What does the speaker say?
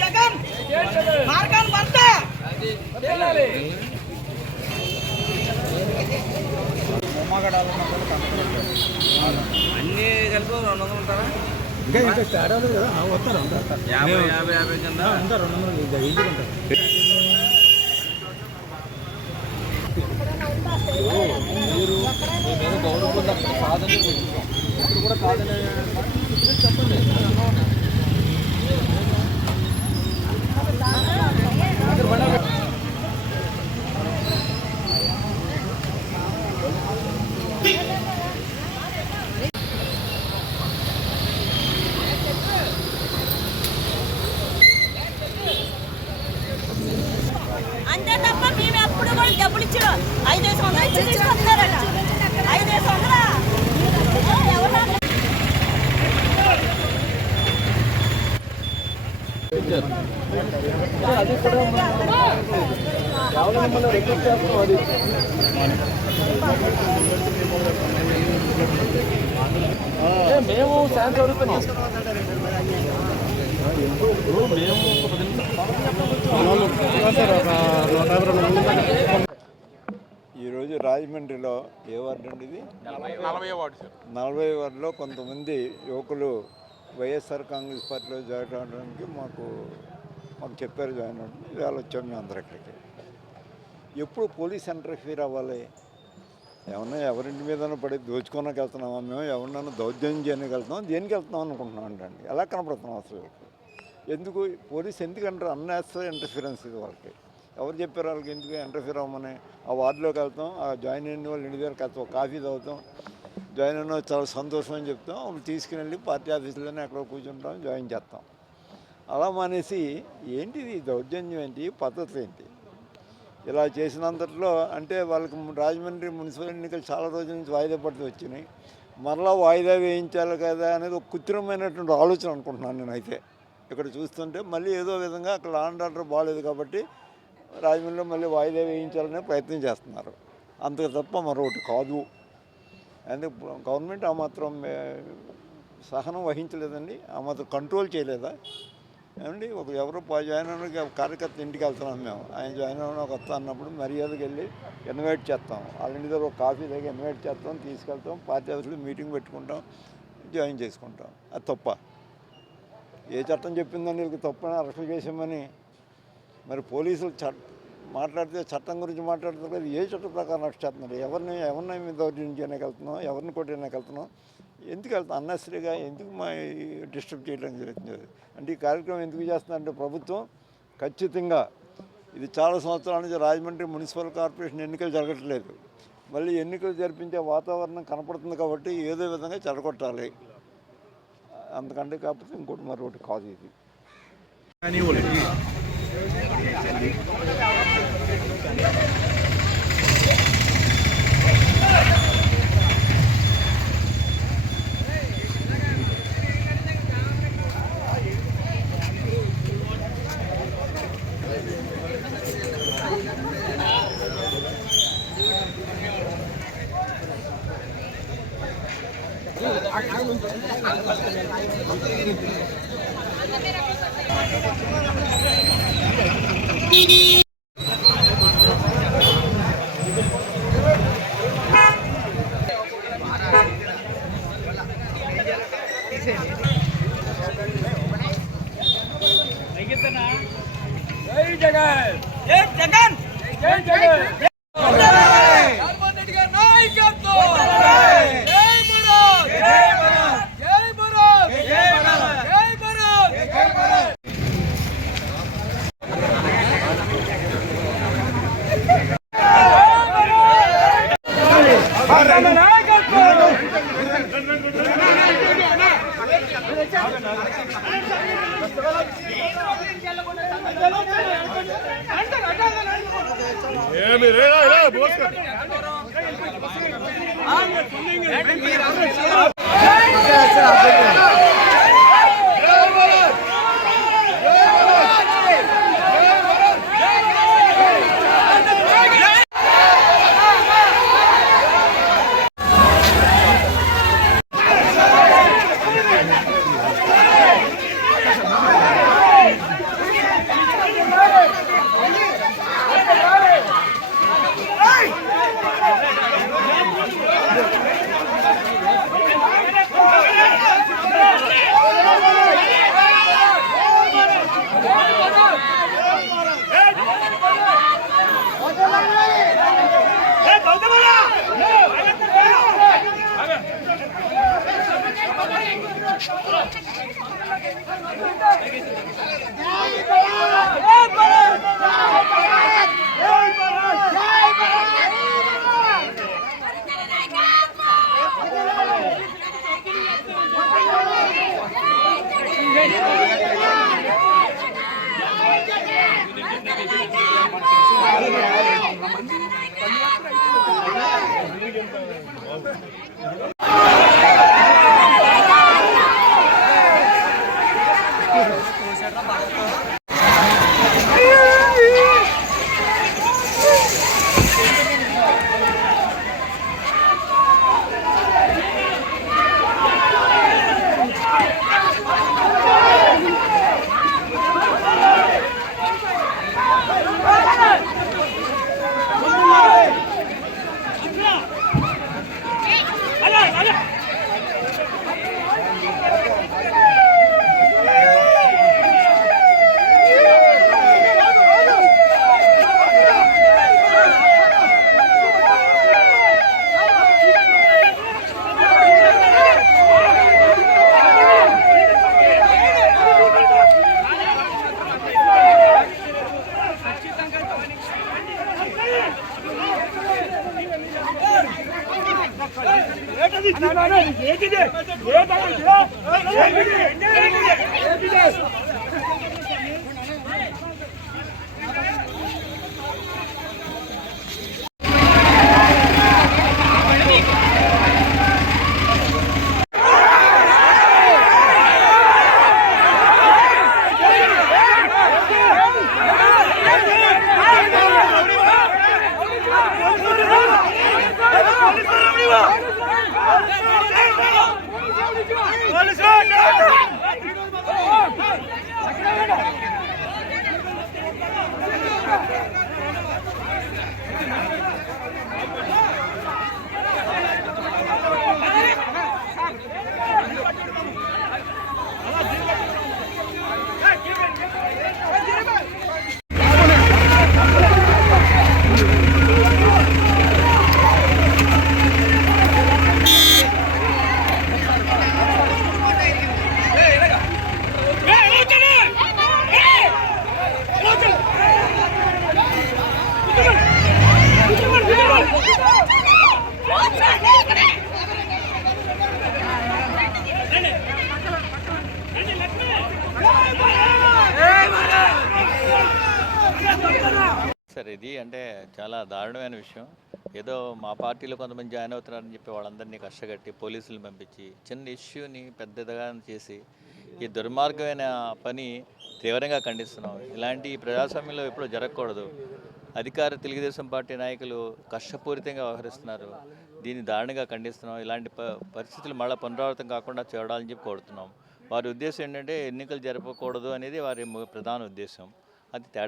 జగన్ మార్గాన్ని భర్త అన్నీ కలిపి 200 ఉంటారా? ఇంకా తేడా లేదు కదా. వస్తారు 50 కింద ఉంటారు 200 ఈజీగా ఉంటారు. మీరు మేము గౌరవం కాదని ఇప్పుడు కూడా కాదని చెప్పండి. అంతే తప్ప మేము ఎప్పుడు కూడా డబ్బులు ఇచ్చారు 500 ఇచ్చి తీసుకొస్తారట. 500 అది కూడా కేవలం మిమ్మల్ని రిక్వెస్ట్ చేస్తున్నాం. అది మేము శాంతి అడుగుతున్నాం. ఈరోజు రాజమండ్రిలో ఏ వార్డు అండి ఇది? 40 వార్డులో కొంతమంది యువకులు వైఎస్ఆర్ కాంగ్రెస్ పార్టీలో జాయిన్ అవడానికి మాకు చెప్పారు. జాయిన్ అవ్వడం ఇవాళ వచ్చాం మేము అందరూ ఇక్కడికి. ఎప్పుడు పోలీస్ ఇంటర్ఫీర్ అవ్వాలి? ఏమన్నా ఎవరింటి మీద పడి దోచుకోనకి వెళ్తున్నామా? మేము ఎవరినైనా దౌర్జన్యం చేయడానికి వెళ్తున్నాం, దేనికి వెళ్తున్నాం అనుకుంటున్నాం అండి. ఎలా కనపడుతున్నాం అసలు? ఎందుకు పోలీస్ ఎందుకంటారు? అన్నెసరీ ఇంటర్ఫీరెన్స్ ఇది వాళ్ళకి. ఎవరు చెప్పారు వాళ్ళకి ఎందుకు ఇంటర్ఫీర్ అవ్వమని? ఆ వార్డులోకి వెళ్తాం, ఆ జాయిన్ అయిన వాళ్ళు ఇంటి దగ్గరికి వెళ్తాం, కాఫీ తాగుతాం, జాయిన్ అయిన చాలా సంతోషం అని చెప్తాం, వాళ్ళు తీసుకుని వెళ్ళి పార్టీ ఆఫీసులోనే ఎక్కడో కూర్చుంటాం, జాయిన్ చేస్తాం. అలా మానేసి ఏంటిది దౌర్జన్యం ఏంటి, పద్ధతులు ఏంటి? ఇలా చేసినంతట్లో అంటే వాళ్ళకి రాజమండ్రి మున్సిపల్ ఎన్నికలు చాలా రోజుల నుంచి వాయిదా పడుతూ వచ్చినాయి. మరలా వాయిదా వేయించాలి కదా అనేది ఒక కృత్రిమైనటువంటి ఆలోచన అనుకుంటున్నాను నేనైతే. ఇక్కడ చూస్తుంటే మళ్ళీ ఏదో విధంగా అక్కడ లా అండ్ ఆర్డర్ బాగాలేదు కాబట్టి రాజమండ్రిలో మళ్ళీ వాయిదా వేయించాలనే ప్రయత్నం చేస్తున్నారు. అంతకు తప్ప మరొకటి కాదు. అందుకే గవర్నమెంట్ ఆ మాత్రం సహనం వహించలేదండి, ఆ మాత్రం కంట్రోల్ చేయలేదా ఏమండి? ఎవరో జాయిన్ అయిన కార్యకర్త ఇంటికి వెళ్తున్నాం మేము, ఆయన జాయిన్ అయిన ఒక వస్తా అన్నప్పుడు మర్యాదకి వెళ్ళి ఇన్వైట్ చేస్తాం, వాళ్ళ ఇంటి దగ్గర ఒక కాఫీ దగ్గర ఇన్వైట్ చేస్తాం, తీసుకెళ్తాం, పార్టీ ఆఫీసులో మీటింగ్ పెట్టుకుంటాం, జాయిన్ చేసుకుంటాం. అది తప్ప? ఏ చట్టం చెప్పిందని వీళ్ళకి తప్పని అరెస్ట్ చేసామని? మరి పోలీసులు మాట్లాడితే చట్టం గురించి మాట్లాడుతున్నారు కదా, ఏ చట్టం ప్రకారం అరెస్ట్ చేస్తున్నారు? ఎవరిని మీద దౌర్జన్యానికి వెళ్తున్నాం, ఎవరిని కొట్టడానికి వెళ్తున్నాం, ఎందుకు వెళ్తాం? అన్నెసరీగా ఎందుకు మా డిస్టర్బ్ చేయడానికి జరుగుతుంది? అంటే ఈ కార్యక్రమం ఎందుకు చేస్తుందంటే ప్రభుత్వం ఖచ్చితంగా ఇది చాలా సంవత్సరాల నుంచి రాజమండ్రి మున్సిపల్ కార్పొరేషన్ ఎన్నికలు జరగట్లేదు, మళ్ళీ ఎన్నికలు జరిపించే వాతావరణం కనపడుతుంది కాబట్టి ఏదో విధంగా చెడగొట్టాలి. అంతకంటే కాకపోతే ఇంకోటి మరొకటి కాదు ఇది. జై జగన్, జై జగన్, జై జగన్, జగన్మోహన్ రెడ్డి గారి నాయకత్వం. జై భారత్, జై భారత్, జై భారత్, జై భారత్, జై భారత్, జై భారత్. సార్ ఇది అంటే చాలా దారుణమైన విషయం. ఏదో మా పార్టీలో కొంతమంది జాయిన్ అవుతున్నారని చెప్పి వాళ్ళందరినీ కష్టగట్టి పోలీసులు పంపించి చిన్న ఇష్యూని పెద్దదిగా చేసి ఈ దుర్మార్గమైన పని తీవ్రంగా ఖండిస్తున్నాం. ఇలాంటి ప్రజాస్వామ్యంలో ఎప్పుడూ జరగకూడదు. అధికార తెలుగుదేశం పార్టీ నాయకులు కష్టపూరితంగా వ్యవహరిస్తున్నారు. దీన్ని దారుణంగా ఖండిస్తున్నాం. ఇలాంటి పరిస్థితులు మళ్ళీ పునరావృతం కాకుండా చూడాలని చెప్పి కోరుతున్నాం. వారి ఉద్దేశం ఏంటంటే ఎన్నికలు జరపకూడదు అనేది వారి ప్రధాన ఉద్దేశం. అది తేడా